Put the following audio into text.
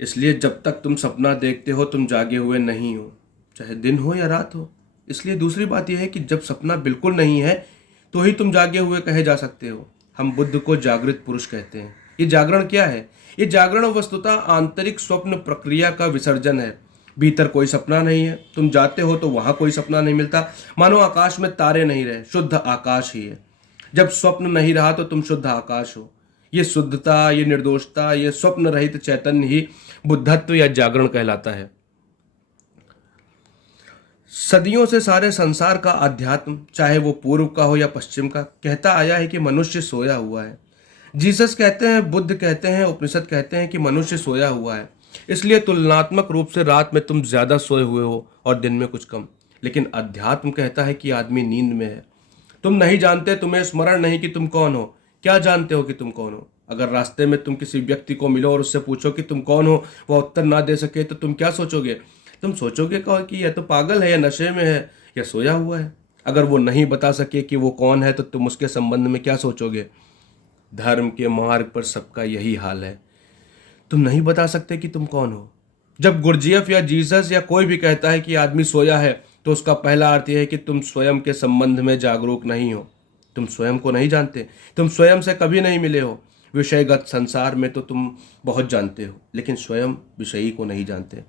इसलिए जब तक तुम सपना देखते हो तुम जागे हुए नहीं हो, चाहे दिन हो या रात हो। इसलिए दूसरी बात यह है कि जब सपना बिल्कुल नहीं है तो ही तुम जागे हुए कहे जा सकते हो। हम बुद्ध को जागृत पुरुष कहते हैं। ये जागरण क्या है? ये जागरण वस्तुतः आंतरिक स्वप्न प्रक्रिया का विसर्जन है। भीतर कोई सपना नहीं है, तुम जाते हो तो वहां कोई सपना नहीं मिलता, मानो आकाश में तारे नहीं रहे, शुद्ध आकाश ही है। जब स्वप्न नहीं रहा तो तुम शुद्ध आकाश हो। ये शुद्धता, ये निर्दोषता, ये स्वप्न रहित चैतन्य ही बुद्धत्व या जागरण कहलाता है। सदियों से सारे संसार का अध्यात्म, चाहे वो पूर्व का हो या पश्चिम का, कहता आया है कि मनुष्य सोया हुआ है। जीसस कहते हैं, बुद्ध कहते हैं, उपनिषद कहते हैं कि मनुष्य सोया हुआ है। इसलिए तुलनात्मक रूप से रात में तुम ज्यादा सोए हुए हो और दिन में कुछ कम। लेकिन अध्यात्म कहता है कि आदमी नींद में है। तुम नहीं जानते, तुम्हें स्मरण नहीं कि तुम कौन हो। क्या जानते हो कि तुम कौन हो? अगर रास्ते में तुम किसी व्यक्ति को मिलो और उससे पूछो कि तुम कौन हो, वह उत्तर ना दे सके तो तुम क्या सोचोगे? तुम सोचोगे कहो कि यह तो पागल है, या नशे में है, या सोया हुआ है। अगर वो नहीं बता सके कि वो कौन है तो तुम उसके संबंध में क्या सोचोगे? धर्म के मार्ग पर सबका यही हाल है। तुम नहीं बता सकते कि तुम कौन हो। जब गुरजीएफ या जीसस या कोई भी कहता है कि आदमी सोया है तो उसका पहला अर्थ यह है कि तुम स्वयं के संबंध में जागरूक नहीं हो। तुम स्वयं को नहीं जानते, तुम स्वयं से कभी नहीं मिले हो। विषयगत संसार में तो तुम बहुत जानते हो, लेकिन स्वयं विषयी को नहीं जानते।